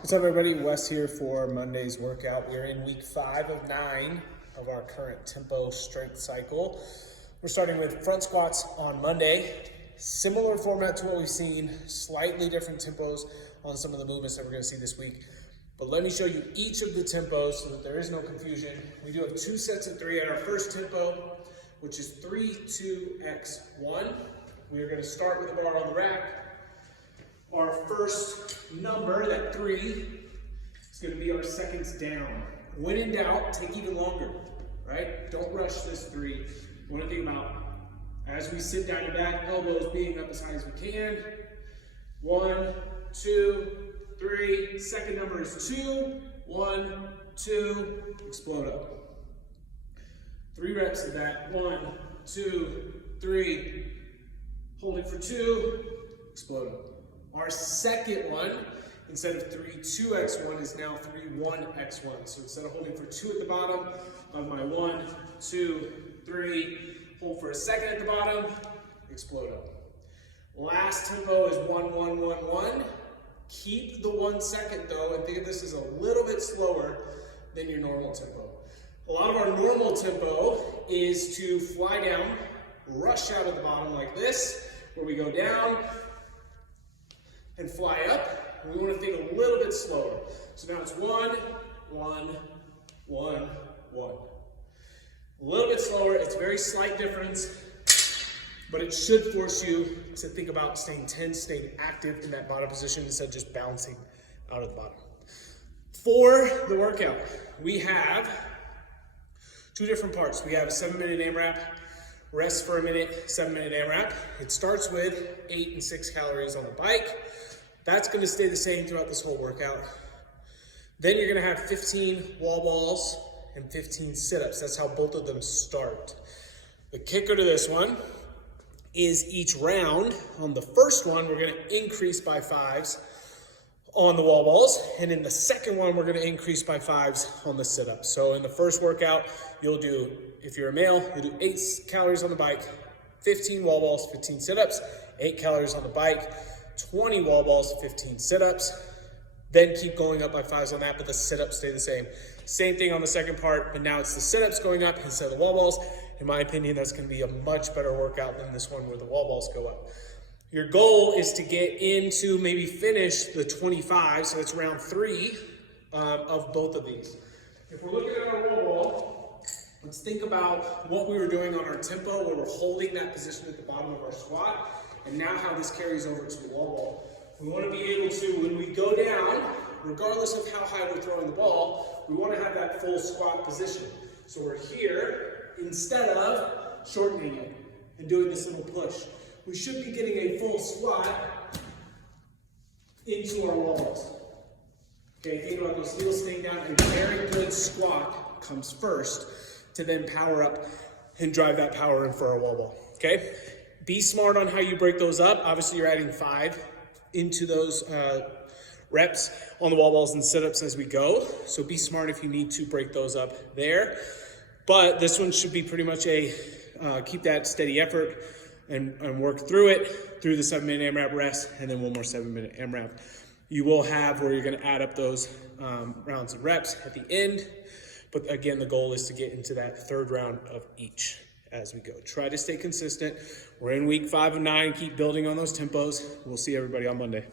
What's up, everybody? Wes here for Monday's workout. We're in week 5 of 9 of our current tempo strength cycle. We're starting with front squats on Monday. Similar format to what we've seen, slightly different tempos on some of the movements that we're going to see this week. But let me show you each of the tempos so that there is no confusion. We do have 2 sets of 3 at our first tempo, which is 3, 2, X, 1. We are going to start with the bar on the rack. Our first number, that 3, is going to be our seconds down. When in doubt, take even longer, right? Don't rush this 3. You want to think about, as we sit down and back, elbows being up as high as we can. 1, 2, 3. Second number is 2. 1, 2. Explode up. 3 reps of that. 1, 2, 3. Hold it for 2. Explode up. Our second one, instead of 3, 2x1 is now 3, 1x1. So instead of holding for 2 at the bottom, on my 1, 2, 3, hold for a second at the bottom, explode up. Last tempo is 1, 1, 1, 1. Keep the 1 second though, and think of this as a little bit slower than your normal tempo. A lot of our normal tempo is to fly down, rush out at the bottom like this, where we go down, and fly up. We want to think a little bit slower. So now it's 1, 1, 1, 1. A little bit slower. It's a very slight difference, but it should force you to think about staying tense, staying active in that bottom position instead of just bouncing out of the bottom. For the workout, we have 2 different parts. We have a 7-minute AMRAP, rest for a minute, 7-minute AMRAP. It starts with 8 and 6 calories on the bike. That's going to stay the same throughout this whole workout. Then you're going to have 15 wall balls and 15 sit-ups. That's how both of them start. The kicker to this one is each round, on the first one, we're going to increase by 5s on the wall balls. And in the second one, we're going to increase by 5s on the sit-ups. So in the first workout, you'll do, if you're a male, you'll do 8 calories on the bike, 15 wall balls, 15 sit-ups, 8 calories on the bike, 20 wall balls, 15 sit-ups, then keep going up by 5s on that, but the sit-ups stay the same. Same thing on the second part, but now it's the sit-ups going up instead of the wall balls. In my opinion, that's going to be a much better workout than this one where the wall balls go up. Your goal is to get into, maybe finish the 25, so it's round 3 of both of these. If we're looking at our wall ball, let's think about what we were doing on our tempo where we're holding that position at the bottom of our squat. And now how this carries over to the wall ball. We want to be able to, when we go down, regardless of how high we're throwing the ball, we want to have that full squat position. So we're here, instead of shortening it and doing this little push. We should be getting a full squat into our wall balls. Okay, think about those heels staying down. A very good squat comes first to then power up and drive that power in for our wall ball. Okay? Be smart on how you break those up. Obviously, you're adding 5 into those reps on the wall balls and sit-ups as we go. So be smart if you need to break those up there. But this one should be pretty much a keep that steady effort and work through it, through the 7-minute AMRAP rest, and then one more 7-minute AMRAP. You will have where you're going to add up those rounds of reps at the end. But again, the goal is to get into that 3rd round of each as we go. Try to stay consistent. We're in week 5 of 9. Keep building on those tempos. We'll see everybody on Monday.